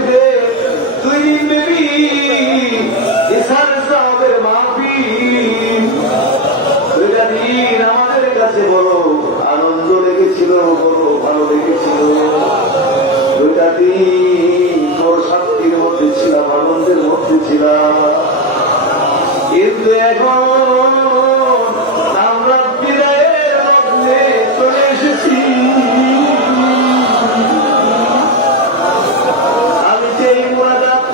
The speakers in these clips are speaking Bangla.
মসজিদে 2 দিন ব্যাপী ইসার সাহেবের মাহফিল। 2টা দিন আমাদের কাছে বড় আনন্দ লেগেছিল, বড় ভালো লেগেছিল। 2টা দিন বড় শান্তির মধ্যে ছিলাম, আনন্দের মধ্যে ছিলাম। কিন্তু এখন আমরা বিদায়ের মধ্যে চলে এসেছি। আমি সেই মুনাজাত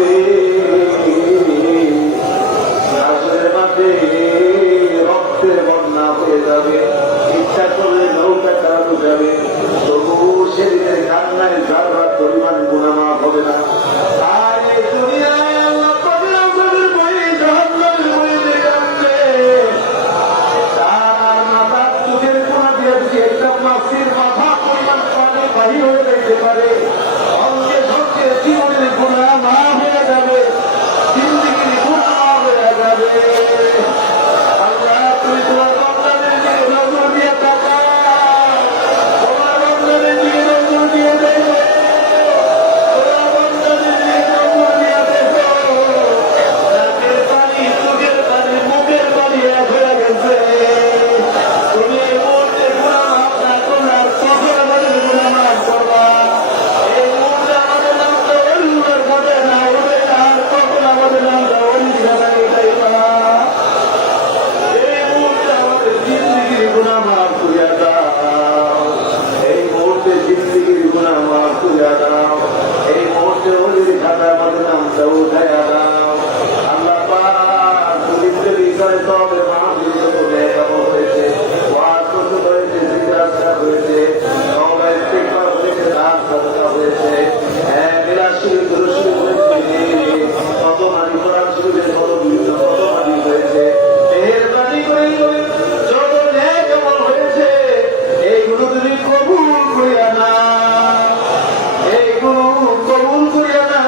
যাবে, আসরের মাঠে রক্তের বন্যা হয়ে যাবে, ইচ্ছা করলে নৌকা চালানো যাবে, তবুও সেদিনের কান্নায় যারা পরিমাণ গুনাহ মাফ হবে না। আর এই দুনিয়ায় আল্লাহ পাকের আযাবের ভয়ে জাহান্নামের ভয়ে দেখাচ্ছে, তার মাথার চোখের কোনা দিয়ে যদি একটা মাছের মাথা পরিমাণ পানি বাহির হয়ে যেতে পারে, অঙ্গে সঙ্গে জীবনের গুনাহ মাফ হয়ে যাবে, জিন্দেগির গুনাহ মাফ হয়ে যাবে। আল্লাহ তুমি তোমার বান্দাদের দিকে নজর দিয়ে তাকাও, তোমার বান্দাদের দিকে নজর দিয়ে দেখো, তোমার বান্দাদের দিকে নজর দিয়ে দেখো। নাকের পানি, চোখের পানি, মুখের পানি এক হয়ে গেছে। তুমি এই মুহূর্তে গুনাহ মাফ না করলে আর কখন আমাদের গুনাহ মাফ করবা? এই মুহূর্তে আমাদের নামটা অলির ঘটে না উঠে না, আর কখন আমাদের নামটা অলির ঘটে উঠাইবা? এই মুহূর্তে আমাদের জিন্দেগির গুনাহ মাফ করিয়া দাও, এই মুহূর্তে জিন্দেগির গুনাহ মাফ করিয়া দাও, এই মুহূর্তে অলির খাতা আমাদের নামটা উঠাইয়া দাও। আল্লাহ পাক মুরিদদের হৃদয়ে তওবা মাহফিল করে কেমন হয়েছে, ওয়াজ করতে হয়েছে, জিকির আজকার হয়েছে, তওবা ইস্তিগফার হয়েছে, দান সাদকা হয়েছে, হ্যাঁ মিলাদ শরীফ দুরূদ শরীফ হয়েছে, কত মানি কোরআন শরীফের কত বিভিন্ন কত মানি হয়েছে। মেহেরবানি করে যত নেক আমল হয়েছে এইগুলো তুমি কবুল করিয়া না, এইগুলো কবুল করিয়া না,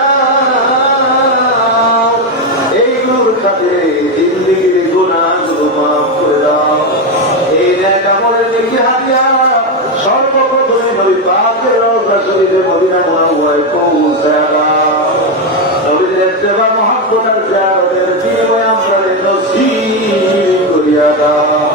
এইগুলোর খাতিরে জিন্দেগির গুনাহগুলো মাফ করে দাও। এই নেক আমলের নেকি হাদিয়া সর্বপ্রথমে নবী পাকের রওজা শরীফে মদিনা মুনাওয়ারায় পৌঁছায়া দাও। নবীর ইত্তেবা মহব্বত আর জিয়ারতের বিনিময়ে আমাদের নসিব করিয়া দাও।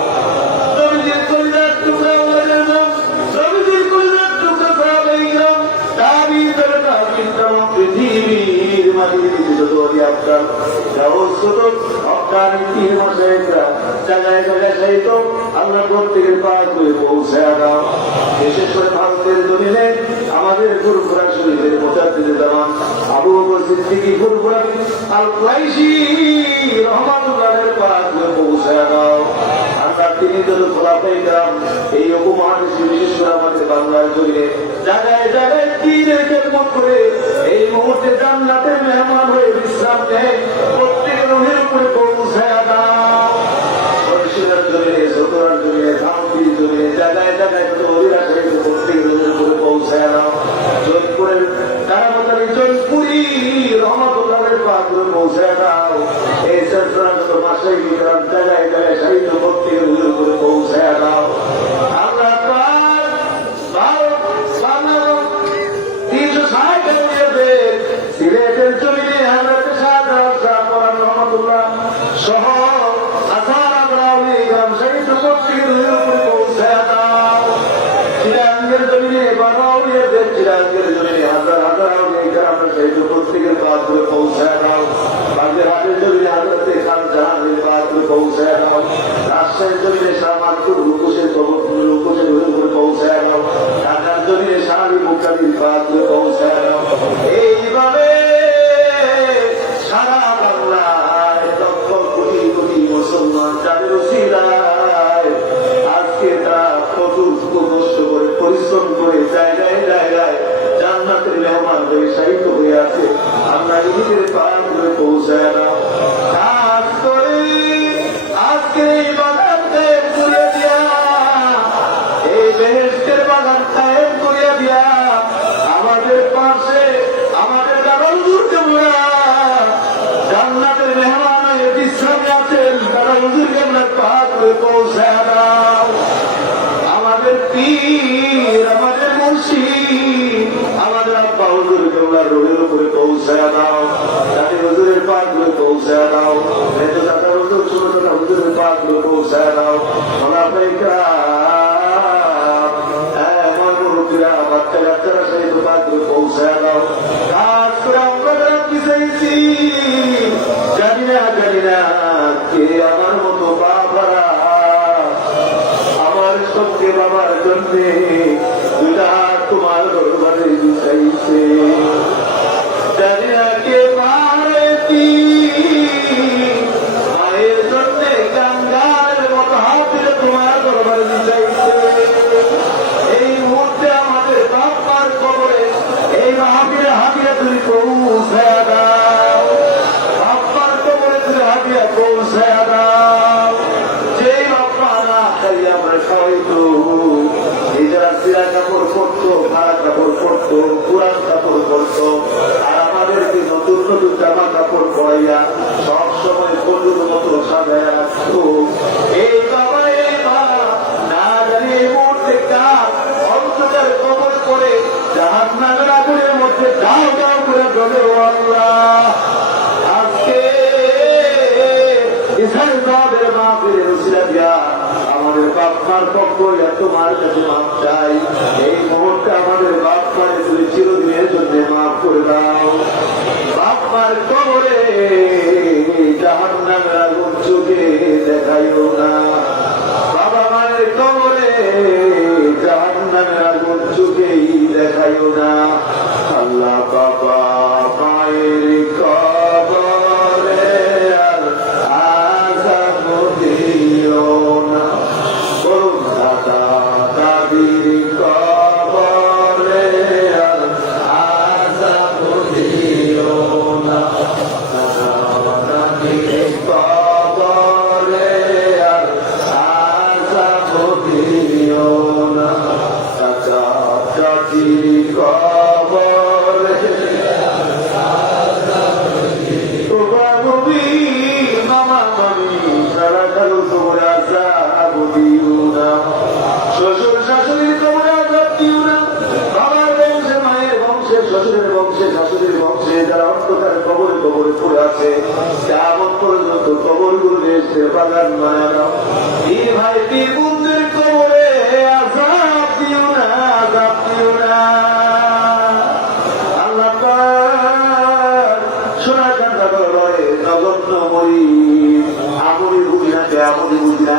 নবীজির কলিজার টুকরা আমাদের নাম, নবীজির কলিজার টুকরা সাহাবায়ে কিরাম, তাবিঈন তাবিঈন তামাম পৃথিবীর মাটিতে যত ওলি আফগান গাউসুল হক্কানি পীর মাশায়েখরা জায়গায় জায়গায় সাহিত্য আল্লাহ প্রত্যেকের পাক করে পৌঁছায়া দাও। বিশেষ করে ভারতের জমিনে আমাদের ফুরফুরা শরীফের মুজাদ্দিদে জামান আবু বকর সিদ্দিকী ফুরফুরা আল কুরাইশি রাহমাতুল্লাহির পাক করে পৌঁছায়া দাও। আমরা তিনি জন খোলাফায়ে কেরাম এই উপমহাদেশে বিশেষ করে আমাদের বাংলার জমিনে জায়গায় জায়গায় দ্বীনের খেদমত করে এই মুহূর্তে জান্নাতের মেহমান হয়ে বিশ্রাম নেয়, প্রত্যেকের রুহের উপরে পৌঁছায়া দাও। বরিশালের জমিনে, চট্টগ্রাম জমিনে, ধানমন্ডির জমিনে জায়গায় জায়গায় অলিরা শরীফ প্রত্যেকের রুহের উপরে পৌঁছায়া দাও। জয়পুরের কারামতারি জয়পুরি রহমতুল্লাহের পাক করে পৌঁছায়া দাও। এই চট্টগ্রাম মাসায় বিক্রাম জায়গায় জায়গায় সাহিত্য প্রত্যেকের রুহের উপরে পৌঁছায়া দাও। আল্লাহ পাক ভারত বাংলাদেশ 360 এর সিলেটের জমিনে হযরত শাহজালাল শাহ পরান রহমাতুল্লাহ সহ গ্রাম সাহিত্য প্রত্যেকের রুহের উপরে পৌঁছায়া দাও। চিরাঙ্গের জমিনে বানাউলিয়াদের চিরাঙ্গের জমিনে হাজার হাজার গ্রাম সাহিত্য প্রত্যেকের পাক করে পৌঁছায়া দাও। বাগেরহাটের জমিনে হযরত খান জাহানের পাক করে পৌঁছায়া দাও। রাজশাহীর জমিনে শাহ মানসুর রূপসের রূপসের রুহের উপরে পৌঁছায়া দাও। ঢাকার জমিনে শাহ আলী মুক্তাদির পাক করে পৌঁছায়া দাও। এইভাবে সারা বাংলায় লক্ষ কোটি কোটি মুসলমান যাদের উসিলায় আজকে তারা প্রচুর কষ্ট করে পরিশ্রম করে জায়গায় জায়গায় জান্নাতের মেহমান হয়ে শাহিদ হয়ে আছে। আমরা নিজেদের পার করে পৌঁছায় না। খাস করে আজকে এই বাগান কায়েম করে দিয়া, এই বেহেশতের বাগান কায়েম করে দিয়া আমাদের পাশে আমাদের দাদা হুজুরকে মোরা জান্নাতের মেহমান হয়ে বিশ্রামে আছেন, তারা হুজুরকে আমরা পার করে পৌঁছায় দাও। আমাদের পীর, আমাদের মুর্শিদ, আমাদের আব্বা হুজুরকে আমরা রোডের উপরে পৌঁছায় দাও। যাতে হুজুরের পাক করে পৌঁছায় দাও। মেজো দাদা হুজুর, ছোট দাদা হুজুরের পাক করে পৌঁছায় দাও। ওলামায়ে মরমুরুব্বিরা, বাচ্চা কাচ্চারা সেই পাক করে পৌঁছায় দাও। কাজ করে আমরা যারা পিছাইছি জানি না কে আমার মতো বাবারা আমার সঙ্গে বাবার জন্য দুটা তোমার দরবারে বিছাইছে, জানি না কে মা জাহান্নামের আগুন চোখে দেখাইও না, বাবা মায়ের কবরে জাহান্নামের আগুন চোখেই দেখাইও না। আল্লাহ বাবা মায়ের কবরে আর আযাব দিও না, বলুন দাদা দাদির কবরে আর আযাব দিও না, দাদা দাদির কবরে আর আযাব দিও না, দাদা দাদির কবরে বাবা নবী মামা মামি সারা কালো তোমার আযাব দিও না, শ্বশুর শাশুড়ির কবরে আযাব দিও না, বাবার বংশে মায়ের বংশে শ্বশুরের বংশে শাশুড়ির বংশে যারা অন্ধকার কবরে কবরে পড়ে আছে কেমন পর্যন্ত কবরগুলো এসে বাগান মায়া দাও। পীর ভাই পীর বোনদের কবরে আযাব দিও না, আযাব দিও না। আল্লাহ পাক সোনা কান্দা করে নগণ্য মরি আমরি বুঝি না আমরি বুঝি না,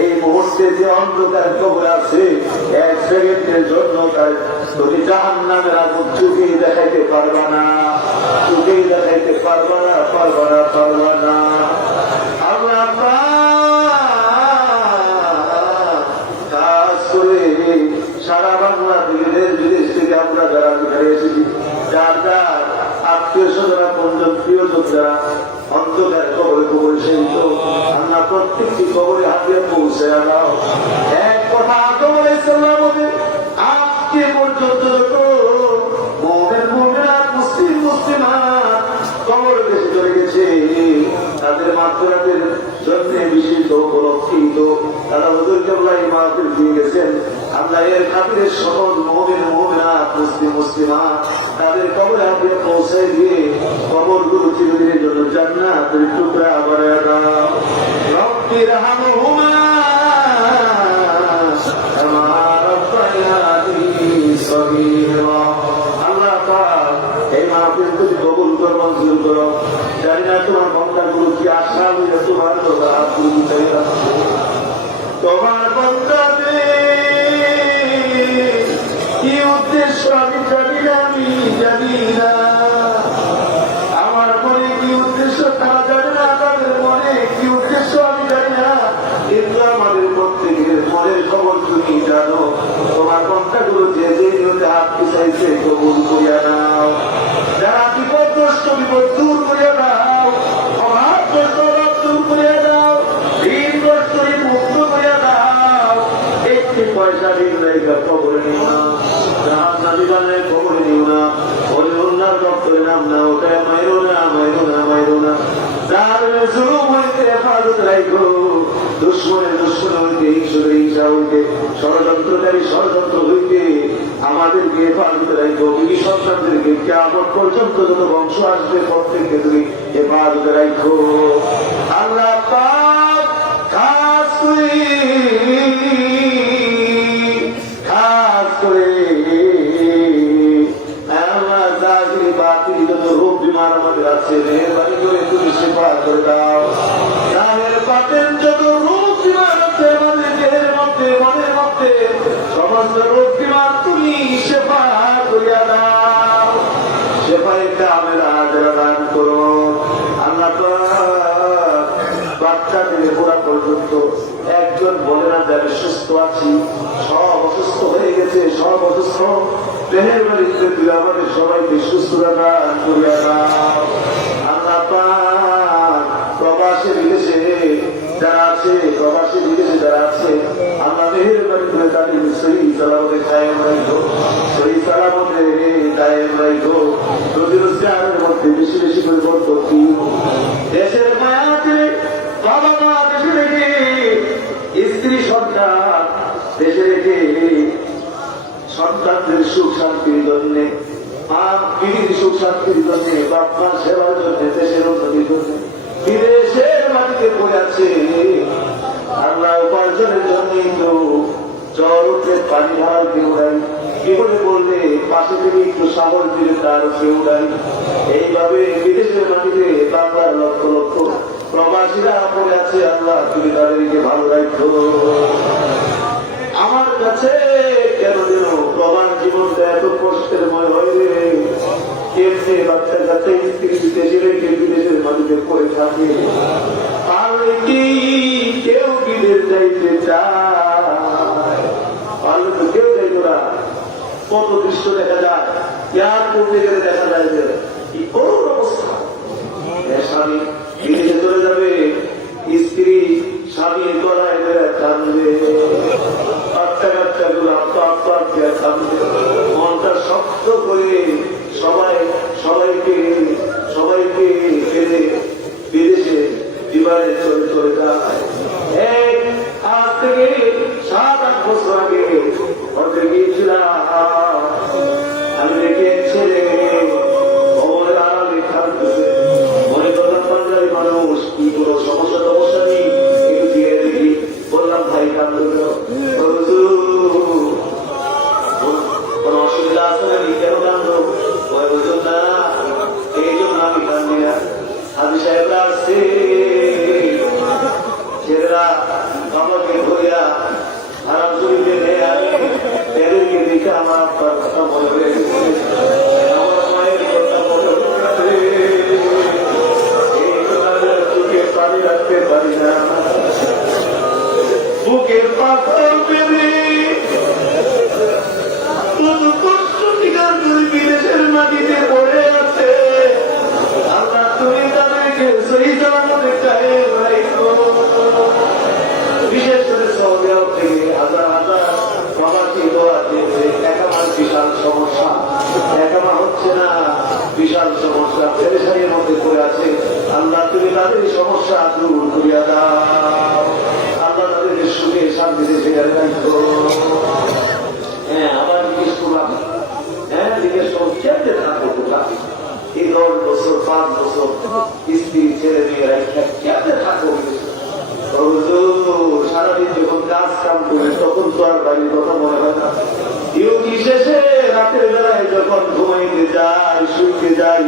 এই মুহূর্তে যে অন্ধকার কবর আছে এক সেকেন্ডের জন্য তার তুমি জাহান্নামের আগুন চোখেই দেখাইতে পারবা না, চোখেই দেখাইতে পারবা না, পারবা না, পারবা না। আল্লাহ পাক কাজ করে সারা বাংলা থেকে দেশ বিদেশ থেকে আমরা যারা এখানে এসেছি, যার যার আত্মীয় স্বজনা পঞ্জন প্রিয়জন যারা অন্ধকার কবরে কবরে সেবিত, আমরা প্রত্যেকটি কবরে হাতিয়ে পৌঁছে দাও। এক কথা কবরে সাল্লাম আজকে পর্যন্ত যত মুমিন মুমিনাত মুসলিম মুসলিমাত কবর দেশে চলে গেছে তাদের মাত্রাদের জন্য বিশেষ উপলক্ষিত তারা হুজুর কেবলা ইমারতের দিয়ে গেছেন। আমরা এর খাতিরে সকল মুমিন মুমিনাত মুসলিম মুসলিমাত তাদের কবরে হাতিয়ে পৌঁছে দিয়ে কবরগুলো চিরদিনের জন্য জান্নাতের টুকরা বানায়া দাও। রব্বি রহমহুমা কামা রাব্বায়ানি সগীরা। আল্লাহ পাক এই মাহফিল তুমি কবুল করো, মঞ্জুর করো। জানি না তোমার বান্দাগুলো কি আশা হইয়া তোমার হাতগুলো গুটাই রাখছে। তোমার বান্দাদের কি উদ্দেশ্য আমি জানি না, আমি জানি না। আমার মনে কি উদ্দেশ্য তারা জানে না, তাদের মনে কি উদ্দেশ্য আমি জানি না, কিন্তু আমাদের প্রত্যেকের মনের খবর তুমি জানো। তোমার বান্দাগুলো যে যে নিয়তে হাত পিছাইছে কবুল করিয়া নাও। যারা বিপদগ্রস্ত বিপদ দূর করিয়া দাও, অভাবগ্রস্ত অভাব দূর করিয়া দাও, ঋণগ্রস্ত ঋণ মুক্ত করিয়া দাও। একটি পয়সা ঋণ রেখা কবরে নিও না, জাহান্নামী বানায় কবরে নিও না, অলিউল্লাহর রক্তের নাম না, ওটা মাইরো না, মাইরো না, মাইরো না। জালেমের জুলুম হইতে হেফাজত রাখো, দুশ্মনের দুশ্মন হইতে হিংসুরের হিংসা হইতে ষড়যন্ত্রকারী ষড়যন্ত্র হইতে আমাদেরকে হেফাজত রাখো। বিবি সন্তানদেরকে কিয়ামত পর্যন্ত যত বংশ আসবে প্রত্যেককে তুমি হেফাজত রাখো। আল্লাহ পাক খাস করে আমার দাদি বাকি যত রোগ বিমার আমাদের আছে মেহরবানি করে তুমি সেবা করে দাও। গায়ের পাতের যত রোগ বিমার আছে আমাদের দেহের মধ্যে মনের মধ্যে সমস্ত রোগ বিমার তুমি সেবা করিয়া দাও। সেবাই কামের হাজারা দান করো। আল্লাহ বাচ্চা থেকে পুরা পর্যন্ত একজন বলে না যে আমি সুস্থ আছি, সব অসুস্থ হয়ে গেছে, সব অসুস্থ। দেহের বাড়িতে তুই আমাদের সবাইকে সুস্থতা দান করিয়া দাও। আল্লাহ পাক প্রবাসী বিদেশে যারা আছে, প্রবাসী বিদেশে যারা আছে, আল্লাহ দেহের বাড়িতে তাদের সহি সালামতে কায়েম রাখো, সহি সালামতে কায়েম রাখো। রোজি রোজগারের মধ্যে বেশি বেশি করে বরকত দিও। দেশের মায়াতে বাবা মা দেশে রেখে, স্ত্রী সন্তান দেশে রেখে, সন্তানদের সুখ শান্তির জন্য, মা বিবির সুখ শান্তির জন্য, বাপ মার সেবার জন্য, দেশের উন্নতির জন্য বিদেশের মাটিতে পড়ে আছে। আল্লাহ উপার্জনের জন্যই তো জ্বর উঠলে পানি ঢাল কেউ নাই, বিপদে বললে পাশে থেকে একটু সাগর দিলে তার কেউ নাই। এইভাবে বিদেশের মাটিতে বাংলার প্রবাসীরা পড়ে আছে আল্লাহ তুমি তাদেরকে ভালো রাখো। আমার কাছে কেন যেন প্রবাস জীবনটা এত কষ্টের ময় হয় রে। কেমনে বাচ্চা কাচ্চা স্ত্রী বিদেশে রেখে বিদেশের মাটিতে পড়ে থাকে, আর কি কেউ বিদেশ যাইতে চায়? পারলে তো কেউ যাইত না। কত দৃশ্য দেখা যায়, এয়ারপোর্টে গেলে দেখা যায় যে কি করুণ অবস্থা। স্বামী বিদেশে চলে যাবে, স্ত্রী স্বামীর গলায় বেড়ে কাঁদবে, বাচ্চা কাচ্চা গুলো আত্মা আত্মা কাঁদবে, মনটা শক্ত করে সবাইকে ফেলে বিদেশে বিবাহে চলে যায়। আজ থেকে 7-8 বছর আগে ওদের গিয়েছিলাম, আমি দেখে ছেলে খবরের আড়ালে থাকতেছে, মনে করলাম পাঞ্জাবি মানুষ, কি কোনো সমস্যা টমস্যা নেই, একটু দিয়ে দেখি। বললাম ভাই কান্দল কোন অসুবিধা আছে নাকি, কেন কান্দ? বুঝুন না, এই জন্য আমি কান্দি না। হাজি সাহেবরা আসছে, ছেলেরা বাবাকে ধরিয়া হারাম শরীফে নিয়ে আনে, এদেরকে দেখে আমার কথা মনে হয়ে গেছে, আমার মায়ের কথা মনে হচ্ছে। এই চোখে পানি রাখতে পারি না, বুকের পাথর বেঁধে বিদেশের মাটিতে পড়ে আছে। আল্লাহ তুমি তাদেরকে সহি সালামতে কায়েম রাখো। বিশেষ করে সৌদি আরব থেকে হাজার হাজার প্রবাসী দোয়া দিয়েছে। একামার বিশাল সমস্যা, একামা হচ্ছে না, বিশাল সমস্যা, পেরেশানির মধ্যে পড়ে আছে। আল্লাহ তুমি তাদের সমস্যা দূর করিয়া দাও। আল্লাহ তাদেরকে সুখে শান্তিতে ফিরে রাখো। হ্যাঁ, আবার জিজ্ঞেস করলাম, জিজ্ঞেস করুন কেমনে থাকবো কোথায়? এই 10 বছর 5 বছর স্ত্রী ছেলে মেয়েরা কেমনে থাকবো? সারাদিন যখন কাজ কাম করি তখন তো আর বাড়ির কথা মনে হয় না। ডিউটি শেষে রাতের বেলায় যখন ঘুমাইতে যাই, শুইতে যাই,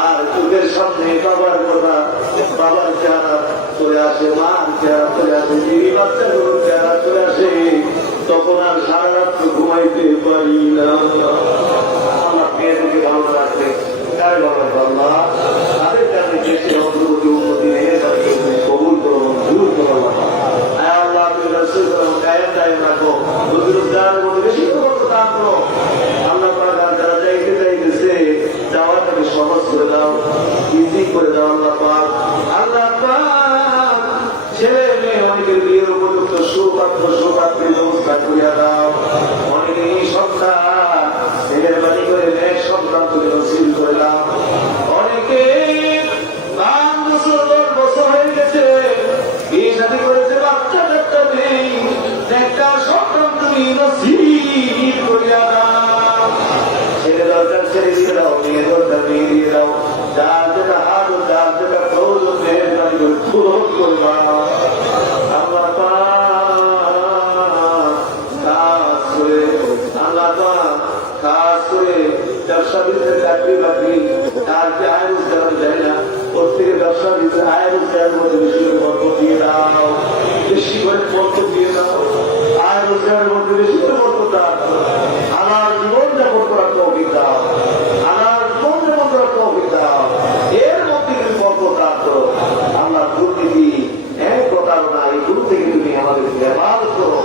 আর চোখের সামনে বাবার কথা, বাবার চেহারা চলে আসে, মার চেহারা চলে আসে, বিবি বাচ্চাগুলোর চেহারা চলে আসে, তখন আর সারা রাত্র ঘুমাইতে পারি না। আমার মেয়েদেরকে ভালো রাখবে, কারে ভালো আল্লাহ তাদের কাছে দেশের অগ্রগতি উন্নতি নিয়ে তাদেরকে কবুল করো, মঞ্জুর করো। আল্লাহ তুমি রাসূল কায়েম দায়েম রাখো, রোজগারের মধ্যে বেশি করতে দান করো। আল্লাহ পাক যারা যাইতেছে যাওয়াটাকে সহজ করে দাও, ইজি করে দাও। আল্লাহ পাক ছেলে মেয়ে অনেকের বিয়ের উপযুক্ত সুপাত্রের ব্যবস্থা করিয়া দাও। অনেকে এই সন্তান ছেলের বাড়ি করে মেয়ের সন্তান তুমি নসিব করে দাও। অনেকে 5 বছর 10 বছর হয়ে গেছে, বিয়ে শাদী করেছে, বাচ্চা কাচ্চা নেই, একটা সন্তান তুমি নসিব করিয়া দাও। ছেলে দরকার ছেলে দিয়ে দাও, মেয়ে দরকার মেয়ে দিয়ে দাও। যার যেটা হাত, যার যেটা প্রয়োজন মেহরবানি করে পূরণ করবা। আল্লাহ কাজ করে, আল্লাহ কাজ করে ব্যবসা দিতে চাকরি বাকরি, তার যে আয় রোজগার যায় না, প্রত্যেকের ব্যবসা দিতে আয় রোজগারের মধ্যে বেশি করে বরকত দিয়ে দাও, বেশি করে বরকত দিয়ে দাও। আয় রোজগারের মধ্যে বেশি করে বরকত দাও। আমার জীবন যাপন করার তৌফিক দাও, আমার জীবন যাপন করার তৌফিক দাও। এর মধ্যে তুমি বরকত দান করো। আল্লাহ দুর্নীতি, প্রতারণা, এগুলো থেকে তুমি আমাদের ব্যবহার করো।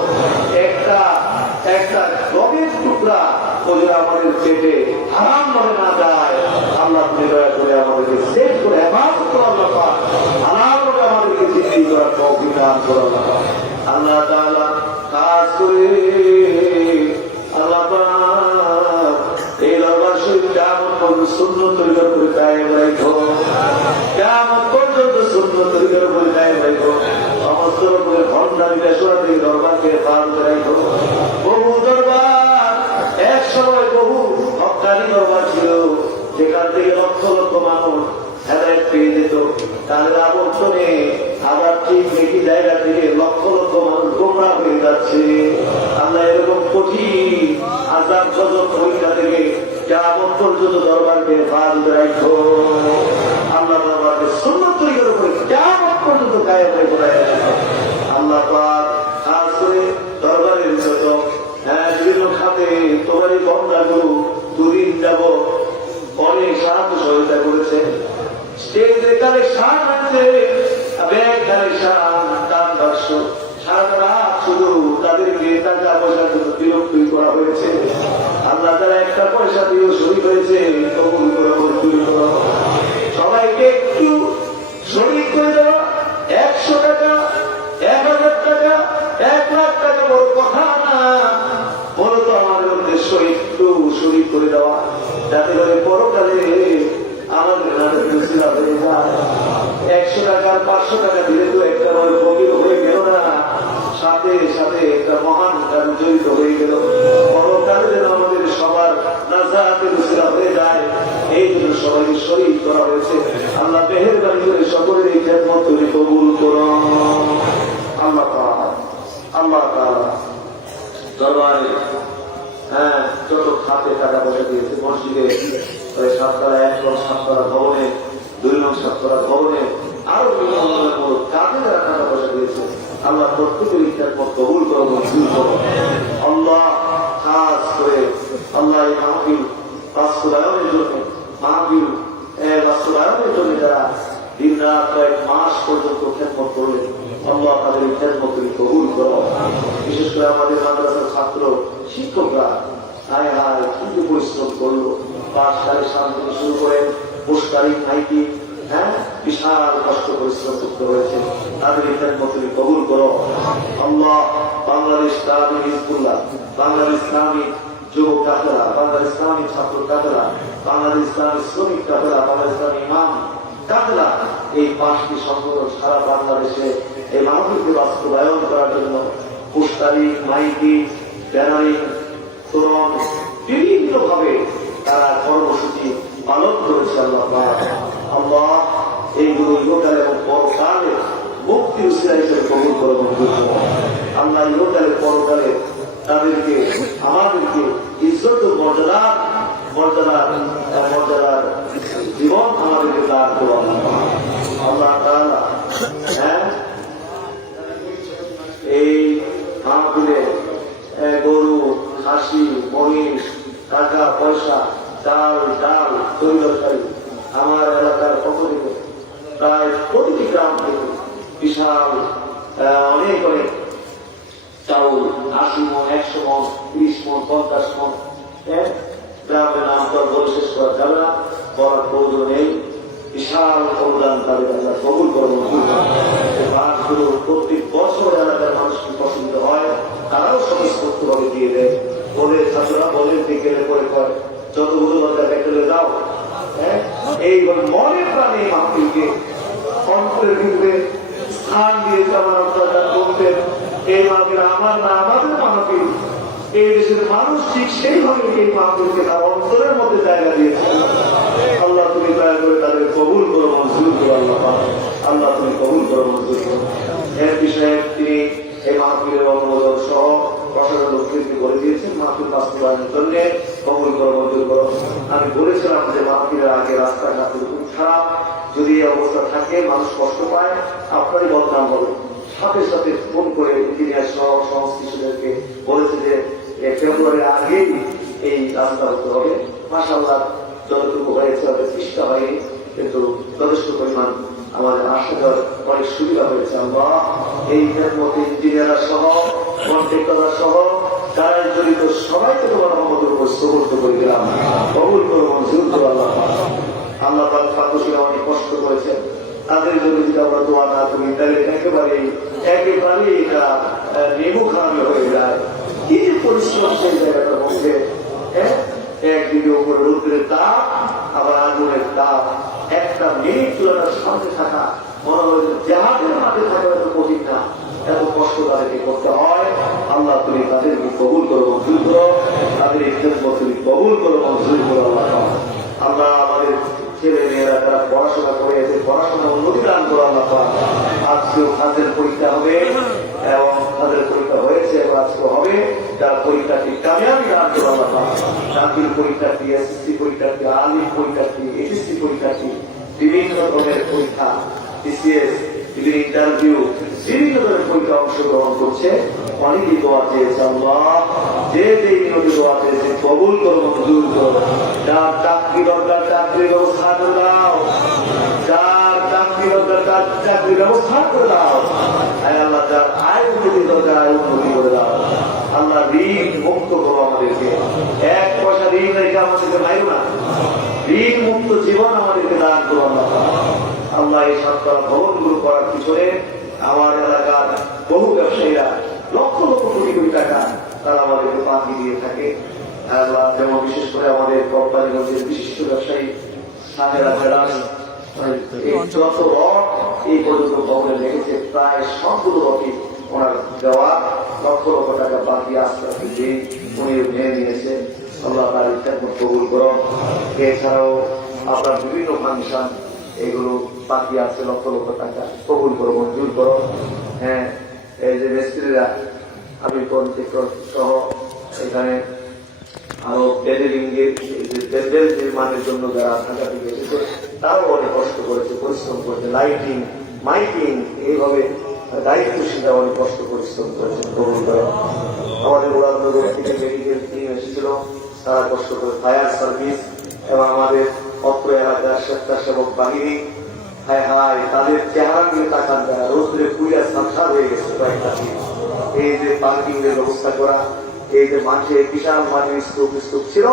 একটা গমের টুকরা ওদের আমাদের পেটে হারাম ভাবে না যায়। আল্লাহ তুমি দয়া করে আমাদেরকে সেভ করে হেফাজত করো। আল্লাহ পাক হালাল ভাবে আমাদেরকে জিন্দেগি করার তৌফিক দান করো। আল্লাহ তাআলা কাজ করে আল্লাহ পাক এই দরবার শরীফ কিয়ামত পর্যন্ত সুন্নত তরিকার উপরে কায়েম রাখো। কিয়ামত পর্যন্ত সুন্নত তরিকার উপরে কায়েম রাখো। সমস্ত রকমের ভণ্ডামি বেসরকারি দরবারকে পার করে রাখো। বহু দরবার এক সময় বহু হক্কানি দরবার ছিল, যেখান থেকে লক্ষ লক্ষ মানুষ হেদায়েত পেয়ে যেত। তাদের আবর্তনে আবার ঠিক একই জায়গা থেকে লক্ষ লক্ষ মানুষ গোমরাহ হয়ে যাচ্ছে। আল্লাহ এরকম কঠিন আযাব গজব পরীক্ষা থেকে কিয়ামত পর্যন্ত দরবারকে হেফাজত রাখো। আল্লাহ দরবারকে সুন্নত তরিকার উপরে সে যে কালেকশন আছে, ব্যাগ কালেকশন, দান বাক্স, সারা রাত শুধু তাদেরকে টাকা পয়সার জন্য বিরক্তি করা হয়েছে। আল্লাহ তারা একটা পয়সা দিয়েও শরীর হয়েছে, কবুল করে মঞ্জুর করো। সবাইকে একটু শরীর করে দেওয়া, 100 টাকা, 1000 টাকা, 1 লাখ টাকা বড় কথা না, মূলত আমাদের উদ্দেশ্য একটু শরীর করে দেওয়া, যাতে করে পরকালে আমাদের নামের দুসরা হয়ে যায়। 100 টাকা 500 টাকা দিলে তো একটা বড় গভীর হয়ে গেল না, সাথে সাথে একটা মহান কাজ জড়িত হয়ে গেল। পরকালে যেন আমাদের সবার নাজাতের দুসরা হয়ে যায়, এই জন্য সবাইকে শরীর করা হয়েছে। আল্লাহ মেহেরবানি করে সকলের এই খেদমত তুমি কবুল করো। আল্লাহ তাআলা আল্লাহ তাআলা দরবারে যত খাতে টাকা পয়সা দিয়েছে, মসজিদে 7 তলা 1 নং 7 তলা ভবনে, 2 নং 7 তলা ভবনে, আরো বিভিন্ন কাজে যারা টাকা পয়সা দিয়েছে, আল্লাহ প্রত্যেকের ইচ্ছার পর কবুল করো, মঞ্জুর করো। আল্লাহ খাস করে আল্লাহ এই মাহফিল বাস্তবায়নের জন্য, মাহফিল বাস্তবায়নের জন্য যারা দিন রাত কয়েক মাস পর্যন্ত খেদমত করলেন, আল্লাহ তাদের এই খেদমত কবুল করো। বিশেষ করে আমাদের মাদ্রাসার ছাত্র শিক্ষকরা হায় হায় কিন্তু পরিশ্রম করলো, 5 সাড়ে 7 থেকে শুরু করে 5 তারিখ নাইটি, বিশাল কষ্ট পরিশ্রম করতে হয়েছে, তাদের এই খেদমত কবুল করো। আল্লাহ বাংলাদেশ ইসলামী হিজবুল্লাহ, বাংলাদেশ ইসলামী যুবক কাফেলা, বাংলাদেশ ইসলামী ছাত্র কাফেলা, বাংলাদেশ ইসলামী শ্রমিক কাফেলা, বাংলাদেশ ইসলামী ইমাম কাফেলা, এই 5টি সংগঠন সারা বাংলাদেশে এই মাহফিলকে বাস্তবায়ন করার জন্য পোস্টারিং, মাইকিং, ব্যানারিং, তোরণ বিভিন্ন ভাবে তারা কর্মসূচি পালন করেছে। আল্লাহ এইগুলো ইহকাল এবং পরকালে মুক্তি উসিলা হিসেবে কবুল করে মঞ্জুর করো। আল্লাহ ইহকালে পরকালে তাদেরকে আমাদেরকে ইজ্জত মর্যাদার জীবন আমাদেরকে দান করো। আল্লাহ তাআলা এই মাহফিলে গরু, খাসি, মহিষ, টাকা পয়সা, ডাল তৈরি আমার এলাকার পক্ষ থেকে প্রায় প্রতিটি গ্রাম থেকে বিশাল অনেক চাউল, 80 মণ, 100 মণ, 30 মণ, 50 মণ, গ্রামের নাম তো বলে শেষ করা যাবে না, বলার প্রয়োজন নেই। বিশাল অবদান তাদের আল্লাহ কবুল করবো। মাছগুলো প্রত্যেক বছর এলাকার মানুষকে পছন্দ হয়, তারাও স্বতঃস্ফূর্তভাবে দিয়ে দেয়। বলে ছাত্ররা বলে বিকেলে করে কয় যতগুলো বাজার বেকেলে যাও, এইভাবে মনে প্রাণে মাহফিলকে অন্তরের ভিতরে স্থান দিয়েছে। আমার আপনারা বলতেন এই মাহফিল আমার না, আমাদের মাহফিল। এই দেশের মানুষ ঠিক সেইভাবে এই মাহফিলকে তার অন্তরের মধ্যে জায়গা দিয়েছে। আল্লাহ তুমি দয়া করে তাদের কবুল করো, মঞ্জুর করো। আল্লাহ তুমি কবুল করো, মঞ্জুর করো। এর বিষয়ে তিনি এই মাহফিলের অনুমোদন সহ প্রশাসন লোককে বলে দিয়েছেন মাহফিল বাস্তবায়নের জন্য কবুল করো, মঞ্জুর করো। আমি বলেছিলাম যে মাহফিলের আগে রাস্তাঘাট খুব খারাপ, যদি এই অবস্থা থাকে মানুষ কষ্ট পায়, আপনারই বদনাম হবে। সাথে সাথে ফোন করে ইঞ্জিনিয়ার সহ সংশ্লিষ্টদেরকে বলেছে যে ফেব্রুয়ারির আগেই এই রাস্তা হতে হবে। মাশাআল্লাহ যতটুকু হয়েছে হয়তো চেষ্টা হয়নি, কিন্তু যথেষ্ট পরিমাণ আমাদের আসা যাওয়ার অনেক সুবিধা হয়েছে। আমরা এই মধ্যে ইঞ্জিনিয়াররা সহ কন্ট্রাক্টররা সহ যারা জড়িত সবাইকে তোমার আমাদের উপর সমর্থ করে দিলাম, কবুল করো, মঞ্জুর করো। আল্লাহ ফাঁকুশিরা অনেক কষ্ট করেছেন, তাদের জন্য যদি আমরা দোয়া না করি তাহলে একেবারেই এটা নেবু খাওয়ানো হয়ে যায়। কি যে পরিশ্রম সেই জায়গাটার মধ্যে, একদিকে উপরে রৌদ্রের তাপ, আবার আগুনের তাপ, একটা মিনিট চুলাটার সামনে থাকা মনে হয় জাহাজের মাঠে থাকা এত কঠিন না, এত কষ্ট তাদেরকে করতে হয়। আল্লাহ তুমি তাদেরকে কবুল করো, মঞ্জুর করো, তাদের এই ক্ষেত্র তুমি কবুল করো, মঞ্জুর করো। আল্লাহ আমাদের ছেলে মেয়েরা তারা পড়াশোনা করে এদের পড়াশোনা উন্নতি দান করো। আল্লাহ আজকেও তাদের পরীক্ষা হবে এবং তাদের পরীক্ষা হয়েছে এবং আজকে হবে, তার পরীক্ষাটি কামিয়াবি দান করো। আল্লাহ চাকরির পরীক্ষার্থী, এসএসসি পরীক্ষার্থী, আলিম পরীক্ষার্থী, এইচএসসি পরীক্ষার্থী, বিভিন্ন ধরনের পরীক্ষা, বিসিএস, বিভিন্ন ইন্টারভিউ, বিভিন্ন ধরনের পরীক্ষা অংশগ্রহণ করছে। অনেকেই দোয়া চেয়েছে, আল্লাহ যে নিয়মে দোয়া চেয়েছে কবুল করো, মঞ্জুর করো। যার চাকরি দরকার চাকরির ব্যবস্থা করে দাও, চাকরির ব্যবস্থা করে দাও। আল্লাহ যার আয় উন্নতি দরকার আয় উন্নতি করে দাও। আল্লাহ ঋণ মুক্ত করো আমাদেরকে, এক পয়সা ঋণ রেখে আমাদেরকে মাইরো না, ঋণ মুক্ত জীবন আমাদেরকে দান করো আল্লাহ। আল্লাহ এই সরকার ভবনগুলো করার পিছনে আমার এলাকার বহু ব্যবসায়ীরা লক্ষ লক্ষ কোটি কোটি টাকা তারা আমাদেরকে পাঠিয়ে দিয়ে থাকে। আল্লাহ যেমন বিশেষ করে আমাদের কোম্পানিগঞ্জের বিশিষ্ট ব্যবসায়ী সাহেরা ফেরাজ যত রড এই পর্যন্ত ভবনে লেগেছে প্রায় সবগুলো রডই ওনার দেওয়া লক্ষ লক্ষ টাকা বাকি আস্তে আস্তে যে উনি নিয়ে নিয়েছে। আল্লাহ তার ইচ্ছা কবুল করো। এছাড়াও আপনার বিভিন্ন ফাংশন এগুলো বাকি আছে লক্ষ লক্ষ টাকা কবুল করো, মঞ্জুর করো। হ্যাঁ, এই যে মিস্ত্রিরা আমি কন্ট্রাক্টর সহ এখানে আরো প্যান্ডেল নির্মাণের জন্য যারা ঢাকা থেকে এসেছে তারাও অনেক কষ্ট করেছে, পরিশ্রম করেছে। লাইটিং, মাইকিং, এইভাবে দায়িত্বশীলরা অনেক কষ্ট পরিশ্রম করেছেন। কবুল করে। আমাদের উড়াননগর থেকে মেডিকেল টিম এসেছিল, তারা কষ্ট করে। ফায়ার সার্ভিস এবং আমাদের অত্র এলাকার স্বেচ্ছাসেবক বাহিনী, হায় হায় তাদের চেহারা দিয়ে তাকান, তারা রোদ্রে পুইয়া সামসার হয়ে গেছে কয়েকটা দিন। এই যে পার্কিং এর ব্যবস্থা করা, এই যে মাঠে বিশাল মাঠের স্তূপ ছিল,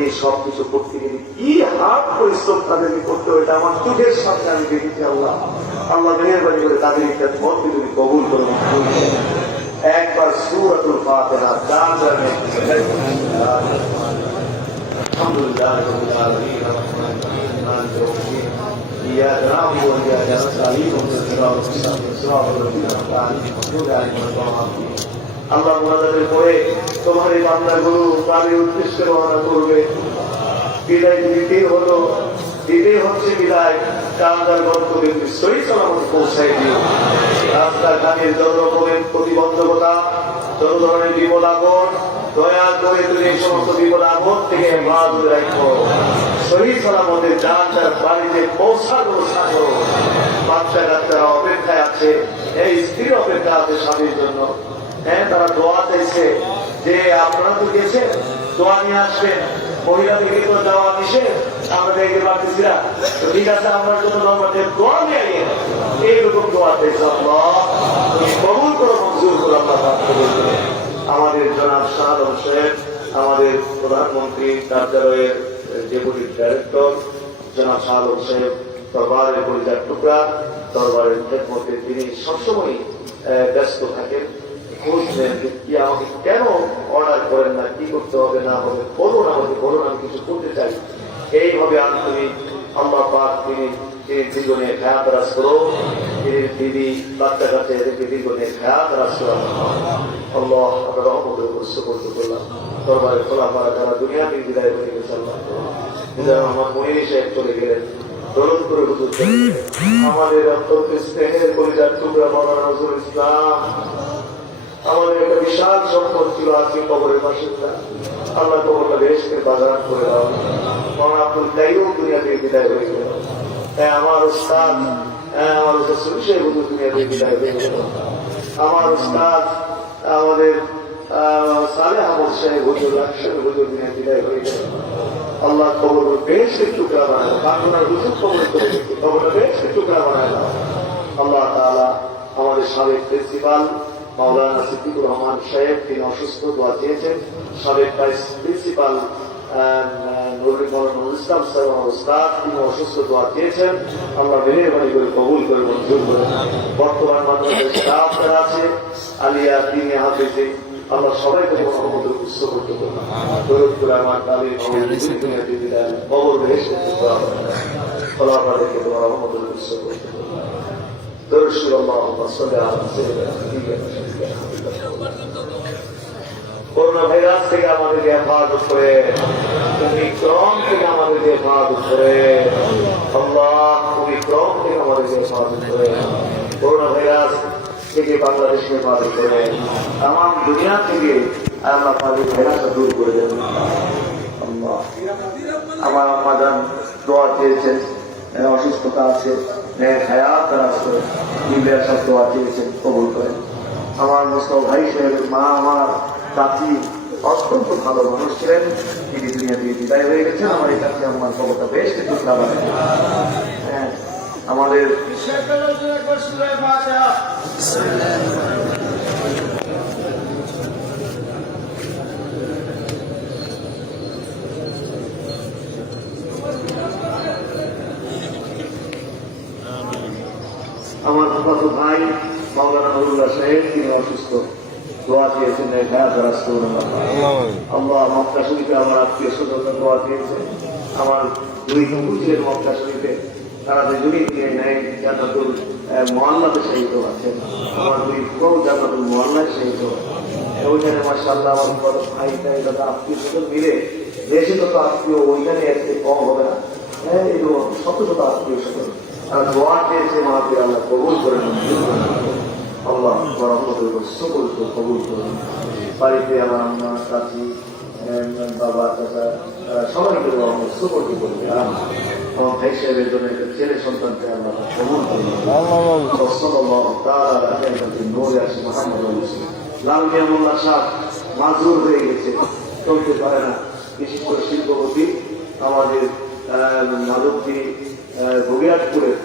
এই সব কিছু করতে গেলে কি হাত পরিশ্রম তাদেরকে করতে হবে এটা আমার চোখের সামনে আমি দেখেছি। আল্লাহ আল্লাহ মেহেরবানি করে তাদের একটা মতকে তুমি কবুল করো। একবার সূরাতুল ফাতিহা আলহামদুলিল্লাহ রাব্বিল আলামিন মালিকি ইয়াউমিদ্দিন ইyyaka na'budu wa iyyaka nasta'in ইহদিনাস সিরাতাল মুস্তাকিম। আল্লাহ মুনাজাতের পরে তোমার এই বান্দাগুলো তাদের উদ্দেশ্যে রওনা করবে। বিদায় দিতে হচ্ছে বিদায়। কান্দার গন্তব্যে সহি সালামত পৌঁছাই দিও। রাস্তাঘাটের যত রকমের প্রতিবন্ধকতা, যত ধরনের বিপদ আপদ, দয়া করে তুমি এই সমস্ত বিপদ আপদ থেকে হেফাজত রাখো। সহি সালামতের যার যার বাড়িতে পৌঁছানো থাকো। বাচ্চা কাচ্চারা অপেক্ষায় আছে, এই স্ত্রী অপেক্ষা আছে স্বামীর জন্য। হ্যাঁ, তারা দোয়া চাইছে যে আপনারা তো গেছেন, দোয়া নিয়ে আসবেন। মহিলাদেরকে তো দেওয়া নিষেধ, আমরা দেখতে পারতেছি না। ঠিক আছে, আমার জন্য দোয়া নিয়ে এইরকম দোয়া চাইছে। কবুল করো, মঞ্জুর করো। আমাদের জনাব শাহ আলম সাহেব, আমাদের প্রধানমন্ত্রী কার্যালয়ের ডেপুটি ডাইরেক্টর জনাব শাহ আলম সাহেব দরবারের পরিচার টুকরা, দরবারের মধ্যে তিনি সবসময় ব্যস্ত থাকেন। খোঁজ নেন কি আমাকে কেন অর্ডার করেন না, কি করতে হবে না হবে, বলুন আমাকে, বলুন আমি কিছু করতে চাই। এইভাবে আন্তরিক আল্লাহ পাক তিনি দীর্ঘনে খেয়াত রাজ করো। তিনি দিদি বাচ্চা কাছে এদেরকে দীর্ঘনে খেয়াত রাজ করো। আল্লাহ আমরা রহমতের উৎস করতে করলাম। দরবারে খোলা মারা যারা দুনিয়াতে বিদায় হয়ে গেছে, আল্লাহ আমার মহিনী সাহেব চলে গেলেন, দরদ করে হুজুর আমাদের অন্তত স্নেহের পরিবার টুকরা মাওলানা নজরুল ইসলাম, আমাদের একটা বিশাল সম্পদ ছিল, আজকে কবরের পাশে। আল্লাহ কবরটা বেশকে বাজার করে দাও। মাওলানা আব্দুল কাইয়ুম দুনিয়া থেকে বিদায় হয়ে গেল। তাই আমার উস্তাদ, আমার রসুল সাহেব হুজুর দুনিয়া থেকে বিদায় হয়ে গেল। আমার উস্তাদ আমাদের সালেহ আহমদ সাহেব হুজুর হুজুর দুনিয়া বিদায় হয়ে গেল। আল্লাহ কবর বেশকে টুকরা বানায়, কারখানার হুজুর কবরটা বেশকে টুকরা বানায় দাও। আল্লাহ তাআলা আমাদের সাবেক প্রিন্সিপাল মাওলানা সিদ্দিকুর রহমান সাহেব, তিনি অসুস্থ, দোয়া চেয়েছেন। সাবেক ভাইস প্রিন্সিপাল নুরুল ইসলাম সাহেব উস্তাদ, তিনি অসুস্থ, দোয়া চেয়েছেন। আল্লাহ মেহেরবানি করে কবুল করে মঞ্জুর করে। বর্তমান মাদ্রাসার স্টাফ যারা আছে, আলিয়া তিনি হাফেজে, আল্লাহ সবাইকে রহমতের উৎস করতে পারলাম। দরুদ করে আমার কালী দুনিয়াতে বিদায় কবর ভেসে ফলাফাদেরকে তোমার রহমতের উৎস করতে পারলাম। দর্শক আল্লাহুম্মা সাল্লি আলা সাইয়্যিদিনা করোনা ভাইরাস থেকে আমাদেরকে হেফাজত করে, অমিক্রন থেকে আমাদেরকে হেফাজত করে। আল্লাহ অমিক্রন থেকে আমাদেরকে হেফাজত করে, করোনা ভাইরাস থেকে বাংলাদেশকে হেফাজত করে, তাম দুনিয়া থেকে আল্লাহ তাদের ভাইরাসটা দূর করে দেন। আল্লাহ আমার আম্মাজান দোয়া চেয়েছেন, অসুস্থতা আছে, হায়াত তারাজ করে, ইন্ডিয়ার সাথে দোয়া চেয়েছেন, কবুল করেন। আমার মুস্তাফা ভাই সাহেবের মা, আমার চাচি অত্যন্ত ভালো মানুষ ছিলেন, তিনি দুনিয়া দিয়ে বিদায় হয়ে গেছেন। আমার এই কাছে আমার খবরটা বেশ কিছু খাবার। হ্যাঁ, আমার আমাদের আমার কত ভাই মাওলানা নুরুল্লাহ সাহেব, তিনি অসুস্থ, দোয়া চেয়েছেন আল্লাহ। মক্কা শরীফে আমার আত্মীয় স্বজনরা দোয়া চেয়েছে, আমার দুই কুকুরের মক্কা শরীফে তারা দুজনেই দিয়ে নেয় জান্নাতুল মুআল্লাতে শহীদ আছেন, আমার দুই বউ জান্নাতুল মুআল্লায় শহীদ। ওইখানে মাশাআল্লাহ আমার বড় ভাই তাই দাদা আত্মীয় স্বজন মিলে দেশে যত আত্মীয় ওইখানে একটু কম হবে না, এরকম শত শত আত্মীয় স্বজন তারা দোয়া চেয়েছে, মাহফিল আল্লাহ কবুল করে আল্লাহ সকল কবুল করুন। বাড়িতে আমার আম্মা চাচি বাবা চাচা সবাইকে সকল করবে। আমার ভাই সাহেবের জন্য একটা ছেলে সন্তানকে আল্লাহ কবুল করুন। লাল মিয়ামুল্লাহ সাহ মাজুর হয়ে গেছে, চলতে পারে না, বিশেষ করে শিল্পপতি আমাদের মাধবদী বগিরাটপুরের